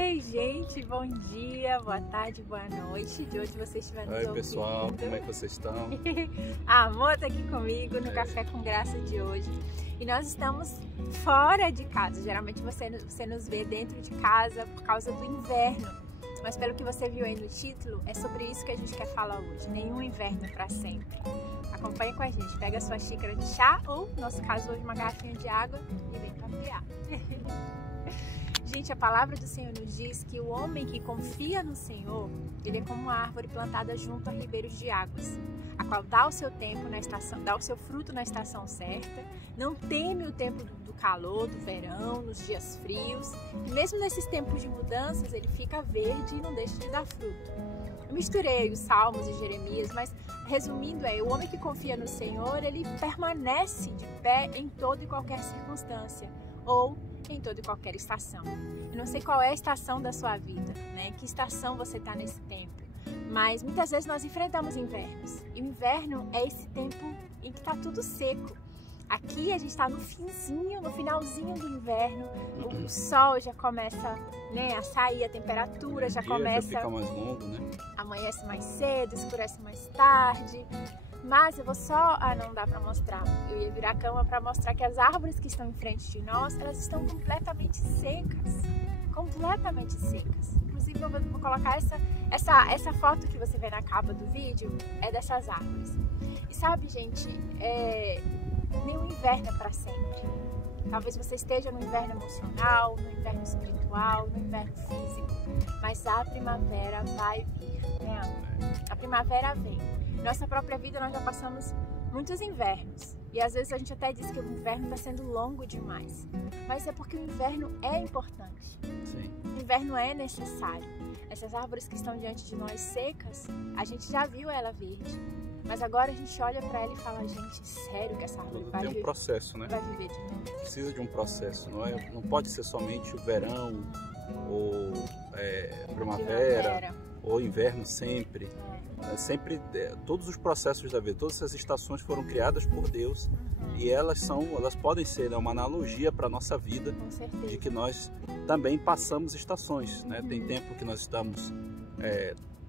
Ei, gente, bom dia, boa tarde, boa noite, de onde vocês estiverem nos ouvindo. Oi, pessoal, como é que vocês estão? A Amor está aqui comigo no Café com Graça de hoje. E nós estamos fora de casa. Geralmente você nos vê dentro de casa por causa do inverno. Mas pelo que você viu aí no título, é sobre isso que a gente quer falar hoje. Nenhum inverno para sempre. Acompanhe com a gente. Pega a sua xícara de chá ou, no nosso caso hoje, uma garrafinha de água e vem passear. Gente, a palavra do Senhor nos diz que o homem que confia no Senhor, ele é como uma árvore plantada junto a ribeiros de águas, a qual dá o seu tempo na estação, dá o seu fruto na estação certa, não teme o tempo do calor, do verão, nos dias frios, e mesmo nesses tempos de mudanças, ele fica verde e não deixa de dar fruto. Eu misturei os Salmos e Jeremias, mas resumindo o homem que confia no Senhor, ele permanece de pé em toda e qualquer circunstância, ou em toda e qualquer estação. Eu não sei qual é a estação da sua vida, né? Que estação você está nesse tempo, mas muitas vezes nós enfrentamos invernos, e o inverno é esse tempo em que está tudo seco. Aqui a gente está no finalzinho do inverno, o sol já começa, né, a sair, a temperatura já começa, já fica mais longo, né? Amanhece mais cedo, escurece mais tarde. Mas eu vou só... não dá para mostrar. Eu ia virar a cama para mostrar que as árvores que estão em frente de nós, elas estão completamente secas. Completamente secas. Inclusive eu vou colocar essa foto que você vê na capa do vídeo, é dessas árvores. E sabe, gente, nenhum inverno é para sempre. Talvez você esteja no inverno emocional, no inverno espiritual, no inverno físico. Mas a primavera vai vir, né, amor? A primavera vem. Nossa própria vida nós já passamos muitos invernos e às vezes a gente até diz que o inverno está sendo longo demais, mas é porque o inverno é importante. Sim. O inverno é necessário. Essas árvores que estão diante de nós secas, a gente já viu ela verde, mas agora a gente olha para ela e fala, gente, sério que essa árvore vai viver? Tem um processo, né? Vai viver de novo. Precisa de um processo, não pode ser somente o verão ou primavera ou inverno sempre. Sempre, todos os processos da vida, todas essas estações foram criadas por Deus e elas podem ser, né, uma analogia para a nossa vida, de que nós também passamos estações, né? Tem tempo que nós estamos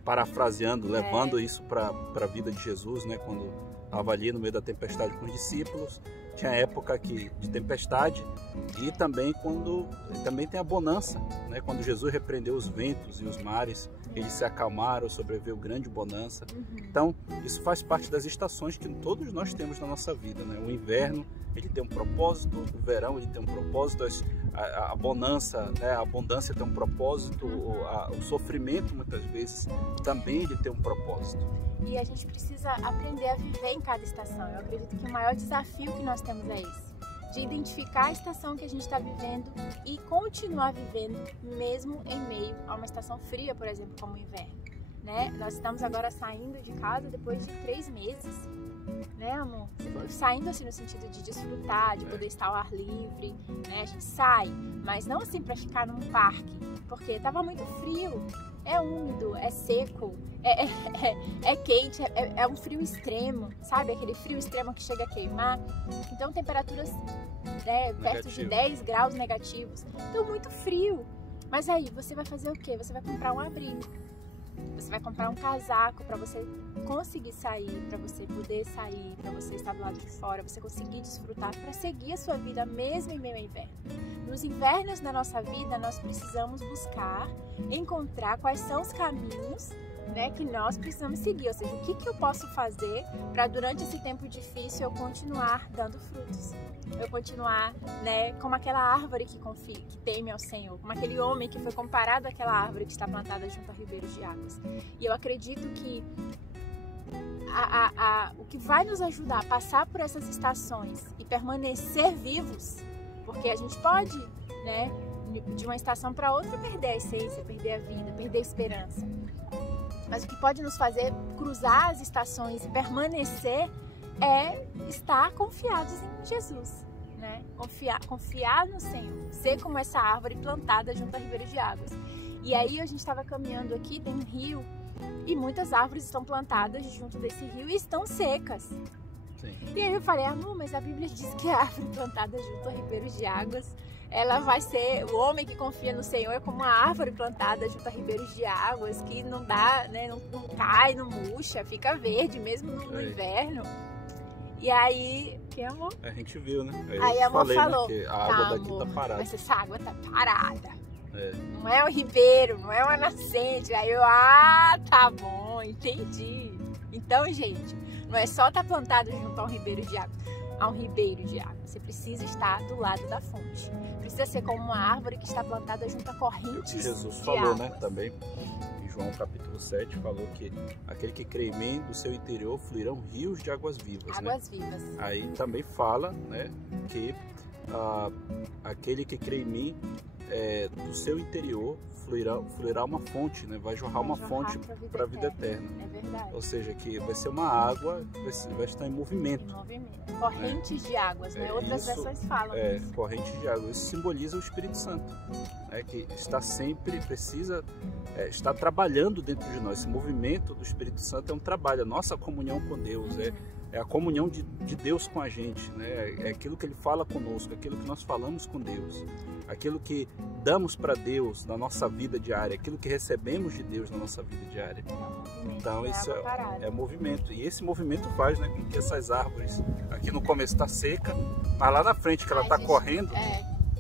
parafraseando, levando isso para a vida de Jesus, né? Quando estava ali no meio da tempestade com os discípulos, tinha época de tempestade e também também tem a bonança, né? Quando Jesus repreendeu os ventos e os mares, eles se acalmaram, sobreviveu grande bonança. Então, isso faz parte das estações que todos nós temos na nossa vida, né? O inverno, ele tem um propósito, o verão, ele tem um propósito, a bonança, né? A abundância tem um propósito, o sofrimento, muitas vezes, também ele tem um propósito. E a gente precisa aprender a viver em cada estação. Eu acredito que o maior desafio que nós temos é esse, de identificar a estação que a gente está vivendo e continuar vivendo mesmo em meio a uma estação fria, por exemplo, como o inverno, né? Nós estamos agora saindo de casa depois de 3 meses, né, amor? Saindo assim no sentido de desfrutar, de poder estar ao ar livre, né? A gente sai, mas não assim para ficar num parque, porque estava muito frio, é úmido, é seco, é quente, é um frio extremo, sabe? Aquele frio extremo que chega a queimar. Então temperaturas perto de 10 graus negativos. Então muito frio. Mas aí você vai fazer o quê? Você vai comprar um abrigo. Você vai comprar um casaco para você conseguir sair, para você poder sair, para você estar do lado de fora, você conseguir desfrutar, para seguir a sua vida mesmo em meio ao inverno. Nos invernos da nossa vida, nós precisamos buscar, encontrar quais são os caminhos, né, que nós precisamos seguir, ou seja, o que eu posso fazer para durante esse tempo difícil eu continuar dando frutos, eu continuar, né, como aquela árvore que confia, que teme ao Senhor, como aquele homem que foi comparado àquela árvore que está plantada junto a ribeiros de águas. E eu acredito que o que vai nos ajudar a passar por essas estações e permanecer vivos, porque a gente pode, né, de uma estação para outra perder a essência, perder a vida, perder a esperança. Mas o que pode nos fazer cruzar as estações e permanecer é estar confiados em Jesus, né? Confiar no Senhor, ser como essa árvore plantada junto a ribeira de águas. E aí a gente estava caminhando aqui, tem um rio, e muitas árvores estão plantadas junto desse rio e estão secas. Sim. E aí eu falei, amor, mas a Bíblia diz que a árvore plantada junto a ribeiros de águas ela vai ser, o homem que confia no Senhor é como uma árvore plantada junto a ribeiros de águas, que não dá, né, não cai, não murcha, fica verde mesmo no inverno. E aí, que amor? A gente viu, né? Aí amor falou, né, que a água daqui tá parada. Mas essa água tá parada. É. Não é um ribeiro, não é uma nascente. Aí eu, tá bom, entendi. Então, gente, não é só estar plantado junto a um ribeiro de água. Você precisa estar do lado da fonte. Precisa ser como uma árvore que está plantada junto a correntes de água. Jesus falou, né, também, em João capítulo 7, falou que aquele que crê em mim, do seu interior fluirão rios de águas vivas. Águas vivas. Aí também fala, né, que aquele que crê em mim, do seu interior fluirá uma fonte, né? Vai jorrar uma fonte para a vida eterna. É verdade. Ou seja, que vai ser uma água que vai estar em movimento. Correntes de águas, né? Outras versões falam isso. Correntes de água. Isso simboliza o Espírito Santo, né? Que está sempre, precisa estar trabalhando dentro de nós. Esse movimento do Espírito Santo é um trabalho, a nossa comunhão com Deus, é a comunhão de Deus com a gente, né? É aquilo que Ele fala conosco, aquilo que nós falamos com Deus, aquilo que damos para Deus na nossa vida diária, aquilo que recebemos de Deus na nossa vida diária. Então isso é movimento, e esse movimento faz, né, com que essas árvores, aqui no começo está seca, mas lá na frente que ela está correndo,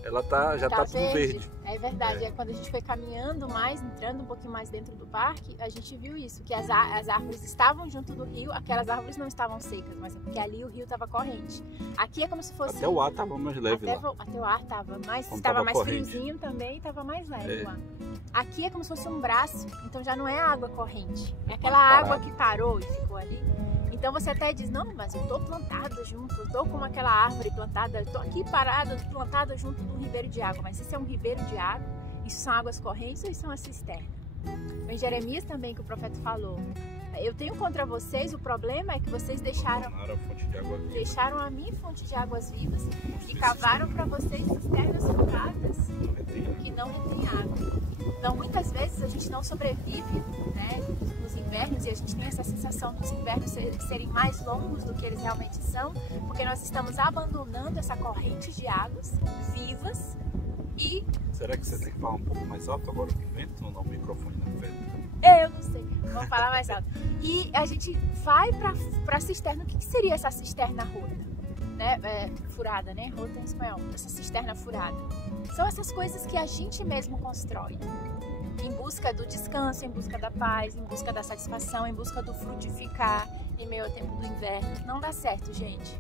ela já está tudo verde. É verdade, quando a gente foi caminhando mais, entrando um pouquinho mais dentro do parque, a gente viu isso, que as árvores estavam junto do rio, aquelas árvores não estavam secas, mas é porque ali o rio estava corrente. Aqui é como se fosse... Até o ar estava mais leve lá. Até o ar estava mais friozinho também, estava mais leve lá. Aqui é como se fosse um braço, então já não é água corrente, é aquela água que parou e ficou ali. Então você até diz, não, mas eu estou plantado junto, eu estou como aquela árvore plantada, estou aqui parada, plantada junto do ribeiro de água. Mas isso é um ribeiro de água? Isso são águas correntes ou isso é uma cisterna? Em Jeremias também, que o profeta falou, eu tenho contra vocês, o problema é que vocês deixaram a minha fonte de águas vivas e cavaram para vocês cisternas furadas que não retêm água. Então muitas vezes a gente não sobrevive, né, nos invernos, e a gente tem essa sensação dos invernos serem mais longos do que eles realmente são, porque nós estamos abandonando essa corrente de águas vivas. E será que você tem que falar um pouco mais alto agora no vento ou no microfone na frente? Eu não sei, vamos falar mais alto. E a gente vai para a cisterna. O que seria essa cisterna rota? Né? Furada, né? Rota em espanhol. Essa cisterna furada. São essas coisas que a gente mesmo constrói. Em busca do descanso, em busca da paz, em busca da satisfação, em busca do frutificar em meio ao tempo do inverno. Não dá certo, gente.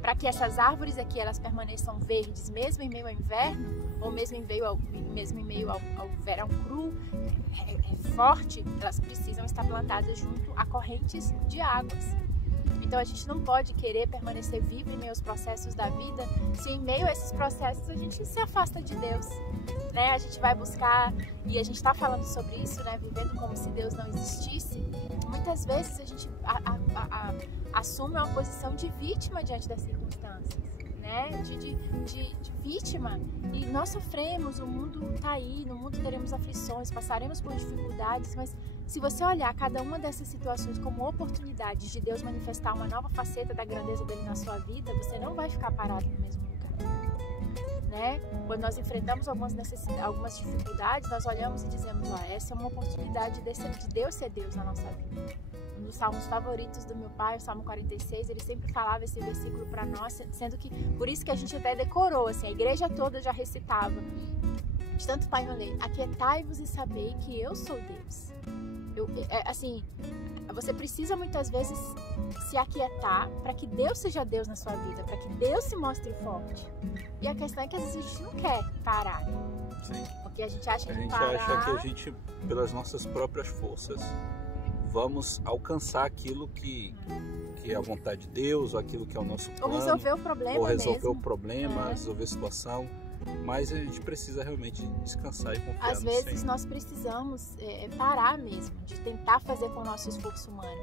Para que essas árvores aqui elas permaneçam verdes mesmo em meio ao inverno, ou mesmo em meio ao verão cru, forte, elas precisam estar plantadas junto a correntes de águas. Então a gente não pode querer permanecer vivo em meio aos processos da vida se em meio a esses processos a gente se afasta de Deus, né? A gente vai buscar, e a gente está falando sobre isso, né? Vivendo como se Deus não existisse. Muitas vezes a gente assume uma posição de vítima diante das circunstâncias, né? De vítima. E nós sofremos, o mundo está aí, no mundo teremos aflições, passaremos por dificuldades, mas se você olhar cada uma dessas situações como oportunidades de Deus manifestar uma nova faceta da grandeza dele na sua vida, você não vai ficar parado no mesmo lugar, né? Quando nós enfrentamos algumas dificuldades, nós olhamos e dizemos, essa é uma oportunidade de Deus ser Deus na nossa vida. Um dos salmos favoritos do meu pai, o Salmo 46, ele sempre falava esse versículo para nós, sendo que, por isso que a gente até decorou, assim, a igreja toda já recitava. De tanto pai eu leio, aquietai-vos e sabei que eu sou Deus. Assim, você precisa muitas vezes se aquietar para que Deus seja Deus na sua vida, para que Deus se mostre forte. E a questão é que às vezes a gente não quer parar. Sim. Porque a gente acha que acha que a gente, pelas nossas próprias forças, vamos alcançar aquilo que é a vontade de Deus, ou aquilo que é o nosso plano. Ou resolver o problema resolver a situação. Mas a gente precisa realmente descansar e confiar Às vezes nós precisamos parar mesmo, de tentar fazer com o nosso esforço humano,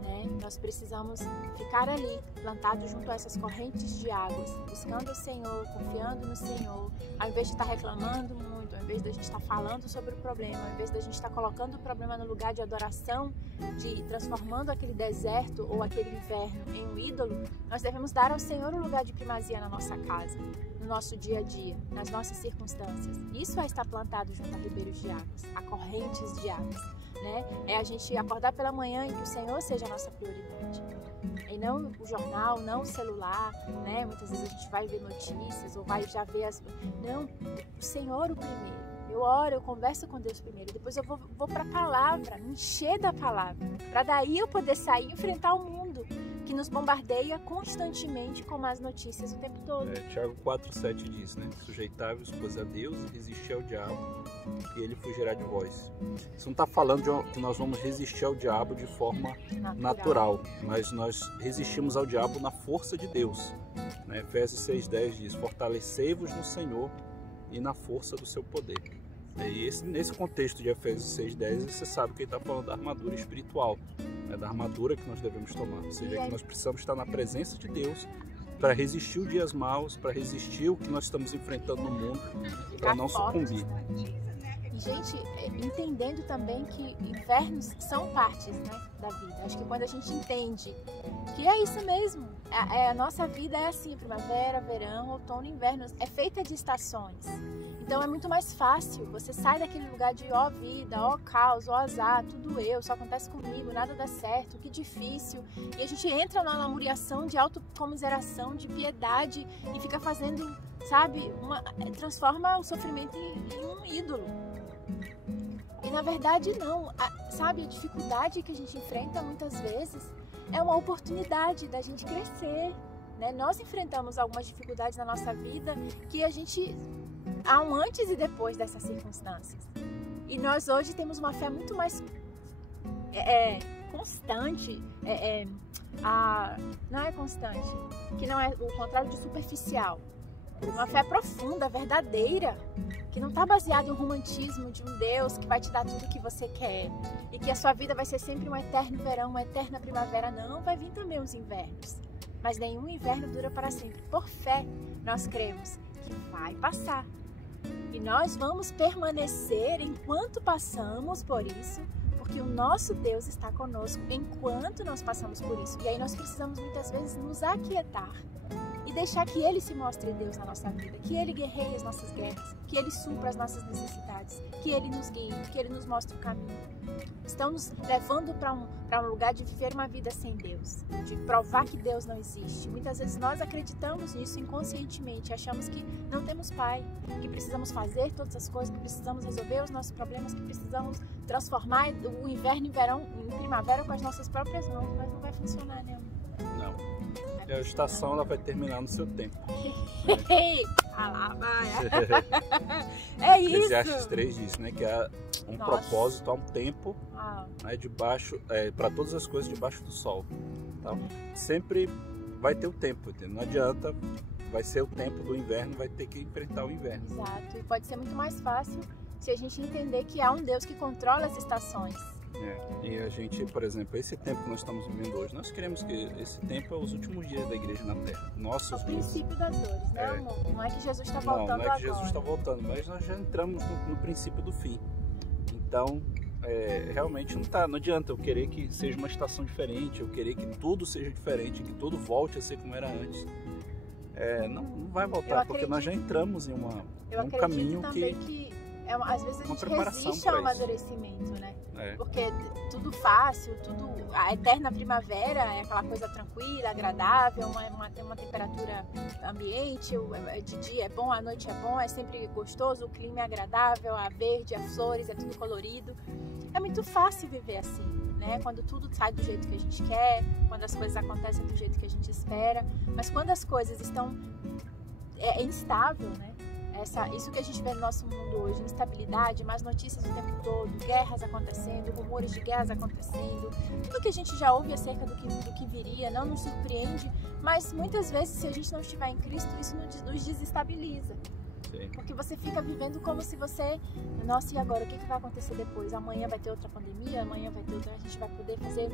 né? Nós precisamos ficar ali, plantados junto a essas correntes de águas, buscando o Senhor, confiando no Senhor, ao invés de estar reclamando muito, ao em vez da gente estar falando sobre o problema, em vez da gente estar colocando o problema no lugar de adoração, de transformando aquele deserto ou aquele inverno em um ídolo, nós devemos dar ao Senhor o lugar de primazia na nossa casa, no nosso dia a dia, nas nossas circunstâncias. Isso é estar plantado junto a ribeiros de águas, a correntes de águas, né? É a gente acordar pela manhã e que o Senhor seja a nossa prioridade. E não o jornal, não o celular, né? Muitas vezes a gente vai ver notícias ou vai já ver as... Não, o Senhor o primeiro. Eu oro, eu converso com Deus primeiro, depois eu vou para a palavra, me encher da palavra, para daí eu poder sair e enfrentar o mundo que nos bombardeia constantemente com más notícias o tempo todo. Tiago 4,7 diz, né? Sujeitai-vos, pois, a Deus e resistir ao diabo, e ele fugirá de vós. Isso não está falando que nós vamos resistir ao diabo de forma natural, mas nós resistimos ao diabo na força de Deus. Né? Efésios 6,10 diz, fortalecei-vos no Senhor e na força do seu poder. E nesse contexto de Efésios 6,10, você sabe que ele está falando da armadura espiritual, né? Da armadura que nós devemos tomar. Ou seja, que nós precisamos estar na presença de Deus para resistir os dias maus, para resistir o que nós estamos enfrentando no mundo, para não sucumbir. E, gente, entendendo também que invernos são partes, né, da vida. Acho que quando a gente entende que é isso mesmo, a nossa vida é assim, primavera, verão, outono e inverno, é feita de estações. Então é muito mais fácil, você sai daquele lugar de ó vida, ó caos, ó azar, tudo eu, só acontece comigo, nada dá certo, que difícil. E a gente entra na lamuriação de autocomiseração, de piedade e fica fazendo, sabe, transforma o sofrimento em um ídolo. E na verdade não, sabe, a dificuldade que a gente enfrenta muitas vezes é uma oportunidade da gente crescer, né? Nós enfrentamos algumas dificuldades na nossa vida que a gente... Há um antes e depois dessas circunstâncias. E nós hoje temos uma fé muito mais constante. Não é constante, que não é o contrário de superficial. Uma fé profunda, verdadeira, que não está baseada em um romantismo de um Deus que vai te dar tudo o que você quer e que a sua vida vai ser sempre um eterno verão, uma eterna primavera. Não, vai vir também os invernos. Mas nenhum inverno dura para sempre. Por fé, nós cremos que vai passar. E nós vamos permanecer enquanto passamos por isso, porque o nosso Deus está conosco enquanto nós passamos por isso. E aí nós precisamos muitas vezes nos aquietar e deixar que Ele se mostre Deus na nossa vida, que Ele guerreie as nossas guerras, que Ele supra as nossas necessidades, que Ele nos guie, que Ele nos mostre o caminho. Estão nos levando para um lugar de viver uma vida sem Deus, de provar que Deus não existe. Muitas vezes nós acreditamos nisso inconscientemente, achamos que não temos Pai, que precisamos fazer todas as coisas, que precisamos resolver os nossos problemas, que precisamos transformar o inverno em verão, em primavera com as nossas próprias mãos, mas não vai funcionar, né? Não. A estação ela vai terminar no seu tempo. É isso. Eclesiastes 3 diz, né, que há um propósito, há um tempo, né, debaixo, para todas as coisas debaixo do sol. Então, sempre vai ter o tempo, entendeu? Não adianta, vai ser o tempo do inverno, vai ter que enfrentar o inverno. Exato, e pode ser muito mais fácil se a gente entender que há um Deus que controla as estações. E a gente, por exemplo, esse tempo que nós estamos vivendo hoje, nós queremos que esse tempo é os últimos dias da igreja na Terra. Nossos dias. O princípio das dores, né, amor? Não é que Jesus está voltando agora. Não é que Jesus está voltando, mas nós já entramos no princípio do fim. Então, realmente não adianta eu querer que seja uma estação diferente, eu querer que tudo seja diferente, que tudo volte a ser como era antes. Não vai voltar, porque nós já entramos em um caminho que às vezes a gente resiste ao amadurecimento, né? Porque tudo fácil, a eterna primavera é aquela coisa tranquila, agradável, tem uma temperatura ambiente, de dia é bom, à noite é bom, é sempre gostoso, o clima é agradável, a verde, as flores, é tudo colorido. É muito fácil viver assim, né? Quando tudo sai do jeito que a gente quer, quando as coisas acontecem do jeito que a gente espera, mas quando as coisas estão instável, né? Isso que a gente vê no nosso mundo hoje, instabilidade, más notícias o tempo todo, guerras acontecendo, rumores de guerras acontecendo, tudo que a gente já ouve acerca do que viria não nos surpreende, mas muitas vezes, se a gente não estiver em Cristo, isso nos desestabiliza. Sim. Porque você fica vivendo como se você... Nossa, e agora? O que vai acontecer depois? Amanhã vai ter outra pandemia? Amanhã vai ter outra... A gente vai poder fazer...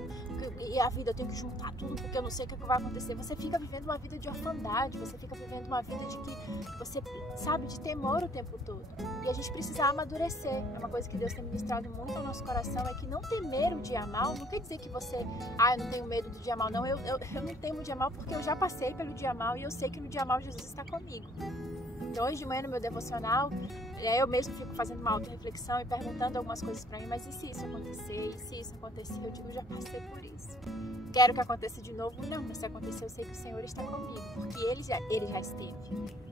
E a vida, eu tenho que juntar tudo porque eu não sei o que vai acontecer. Você fica vivendo uma vida de orfandade. Você fica vivendo uma vida de que... Você sabe, de temor o tempo todo. E a gente precisa amadurecer. É uma coisa que Deus tem ministrado muito ao nosso coração. É que não temer o dia mal não quer dizer que você... eu não tenho medo do dia mal. Não, eu não temo o dia mal porque eu já passei pelo dia mal e eu sei que no dia mal Jesus está comigo. Então, hoje de manhã no meu devocional, eu mesmo fico fazendo uma auto-reflexão e perguntando algumas coisas pra mim, mas e se isso acontecer? E se isso acontecer? Eu digo, eu já passei por isso. Quero que aconteça de novo? Não, mas se acontecer, eu sei que o Senhor está comigo, porque Ele já esteve.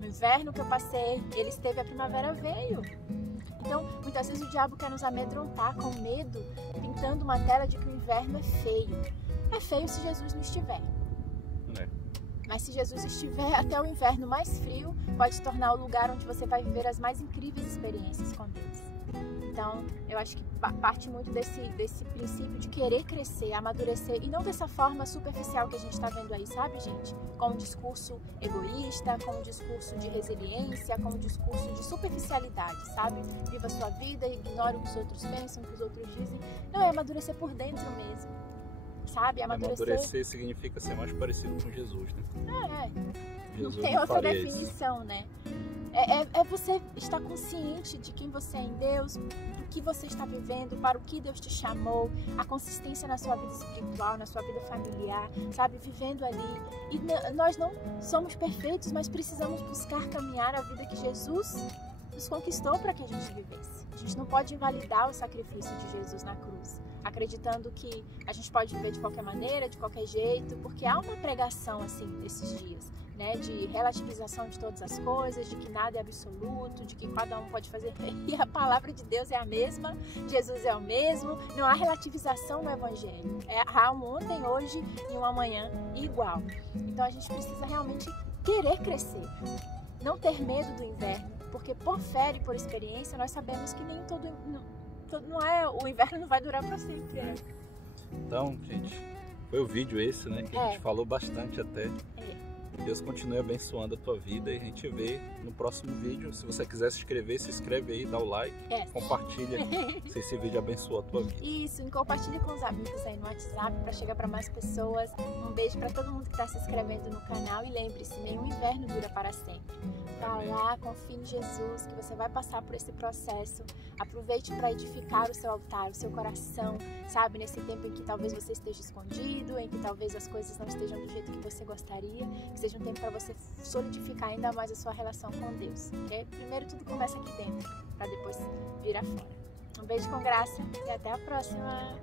No inverno que eu passei, Ele esteve, a primavera veio. Então, muitas vezes o diabo quer nos amedrontar com medo, pintando uma tela de que o inverno é feio. É feio se Jesus não estiver. Mas se Jesus estiver, até o inverno mais frio pode se tornar o lugar onde você vai viver as mais incríveis experiências com Deus. Então, eu acho que parte muito desse princípio de querer crescer, amadurecer, e não dessa forma superficial que a gente está vendo aí, sabe, gente? Com um discurso egoísta, com um discurso de resiliência, com um discurso de superficialidade, sabe? Viva a sua vida, ignore o que os outros pensam, o que os outros dizem. Não, é amadurecer por dentro mesmo. Sabe? Amadurecer significa ser mais parecido com Jesus, né? Jesus não tem outra definição, né? É você estar consciente de quem você é em Deus, do que você está vivendo, para o que Deus te chamou, a consistência na sua vida espiritual, na sua vida familiar, sabe? Vivendo ali. E nós não somos perfeitos, mas precisamos buscar caminhar a vida que Jesus nos conquistou para que a gente vivesse. A gente não pode invalidar o sacrifício de Jesus na cruz, acreditando que a gente pode viver de qualquer maneira, de qualquer jeito, porque há uma pregação assim nesses dias, né, de relativização de todas as coisas, de que nada é absoluto, de que cada um pode fazer, e a palavra de Deus é a mesma, Jesus é o mesmo, não há relativização no Evangelho, há um ontem, hoje e um amanhã igual. Então a gente precisa realmente querer crescer, não ter medo do inverno, porque por fé e por experiência nós sabemos que nem o inverno não vai durar para sempre. Né? Então, gente, foi o vídeo esse, né? Que a gente falou bastante até. Deus continue abençoando a tua vida e a gente vê no próximo vídeo. Se você quiser se inscrever, se inscreve aí, dá o like, compartilha se esse vídeo abençoou a tua vida. Isso, e compartilha com os amigos aí no WhatsApp para chegar para mais pessoas. Um beijo para todo mundo que está se inscrevendo no canal e lembre-se, nenhum inverno dura para sempre. Vá lá, confie em Jesus, que você vai passar por esse processo. Aproveite para edificar o seu altar, o seu coração, sabe? Nesse tempo em que talvez você esteja escondido, em que talvez as coisas não estejam do jeito que você gostaria, que seja um tempo para você solidificar ainda mais a sua relação com Deus. Okay? Primeiro tudo começa aqui dentro, para depois vir afora. Um beijo com graça e até a próxima!